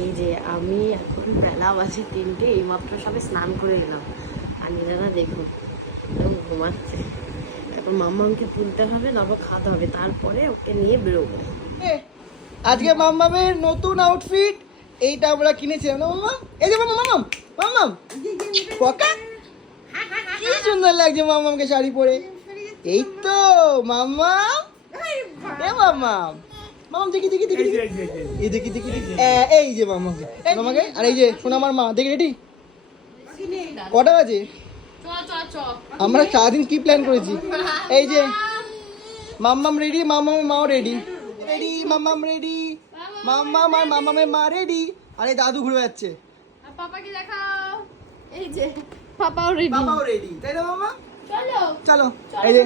এই যে আমি এখন বেলা বাজে 3টে, এইমাত্র সবে স্নান করে এলাম। আর নীলাদা দেখুন একদম ঘুমাচ্ছে। এখন মাম্মামকে তুলতে হবে, তারপর খাওয়াতে হবে, তারপরে ওকে নিয়ে বেরোবো। আজকে মাম্মামের নতুন আউটফিট এইটা আমরা কিনেছিলাম না মাম্মা? এই যে মাম্মাম মাম্মাম পকা কি সুন্দর লাগছে মাম্মামকে শাড়ি পরে। এই তো মাম্মাম, এ মাম্মাম মাম্মাম দেখি দেখি দেখি এই দেখি দেখি দেখি এই যে মাম্মাকে মাম্মাকে। আর এই যে শোনা আমার মা দেখি রেডি কটা বাজে? আমরা সারাদিন কি প্ল্যান করেছি। এই যে মাম্মাম রেডি, মাম্মামের মাও রেডি, রেডি মাম্মাম রেডি, মাম্মাম আর মাম্মামের মা রেডি। আর এই দাদু ঘুরে যাচ্ছে। পাপাকে দেখাও, এই যে পাপাও রেডি, বাবাও রেডি, তাই না মাম্মা? চলো চলো এই যে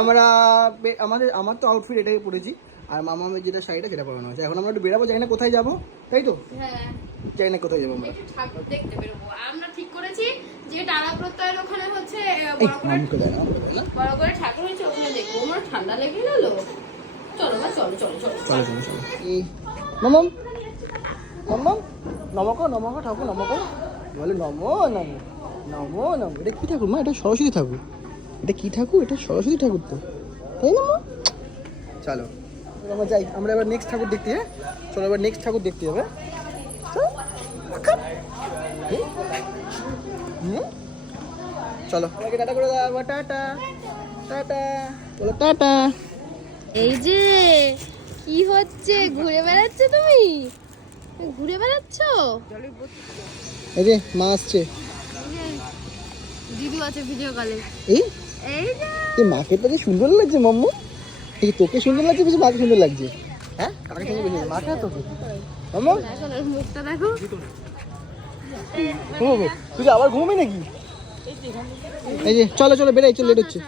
আমরা আমার তো আউটফিট এটাই পরেছি, আর মামামের যেটা শাড়িটা সেটা পরানো আছে। এখন আমরা একটু বেরাবো, জানি না কোথায় যাবো, তাই তো? হ্যাঁ, জানি না কোথায় যাবো আমরা। একটু ঠাকুর দেখতে বেরোবো। আমরা ঠিক করেছি যে টালা প্রত্যয়ের ওখানে হচ্ছে বড় করে ঠাকুর হয়েছে, ওখানে দেখবো। আমার ঠান্ডা লেগে গেল। চলো বা চলো চলো চলো চলো চলো চলো। মামাম মাম্মাম নমকো নমকো ঠাকুর নমকো বলে নমো নমো নমো নমো। এটা কি ঠাকুর মা? এটা সরস্বতী ঠাকুর। এটা কি ঠাকুর? এটা সরস্বতী ঠাকুর তো, তাই না মা? চলো আমরা যাই, আমরা এবার নেক্সট ঠাকুর দেখতে। হ্যাঁ চলো এবার নেক্সট ঠাকুর দেখতে হবে। চলো টাটা করে দাও, টাটা টাটা বলো টাটা। এই যে কি হচ্ছে, ঘুরে বেড়াচ্ছ তুমি? ঘুরে বেড়াচ্ছ? এই যে মা আসছে, দিদু আছে ভিডিও কলে। এই এই যে এই মাকে তো সুন্দর লাগছে মাম্মু। এই তোকে সুন্দর লাগছে বেশি মাকে সুন্দর লাগছে? হ্যাঁ কাকে সুন্দর বেশি মাকে না তোকে? মাম্মু এখন ওর মুখটা দেখো। ঘুমাবো? তুই আবার ঘুমাবি নাকি? এই যে চলো চলো বেরাই, চল লেট হচ্ছে।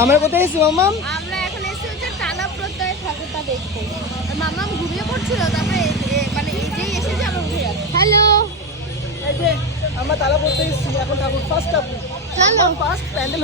আমরা কোথায় এসেছি মাম্মাম? আমরা এখন এসে হচ্ছে টালা প্রত্যয় ঠাকুরটা দেখতে। মামাম ঘুমিয়ে পড়ছিল, তারপরে মানে এই যেই এসেছে আমরা উঠে যাচ্ছি। হ্যালো, এই যে আমরা তালা পড়তে এসেছি, এখন ঠাকুর ফার্স্ট ঠাকুর চলো ফার্স্ট প্যান্ডেল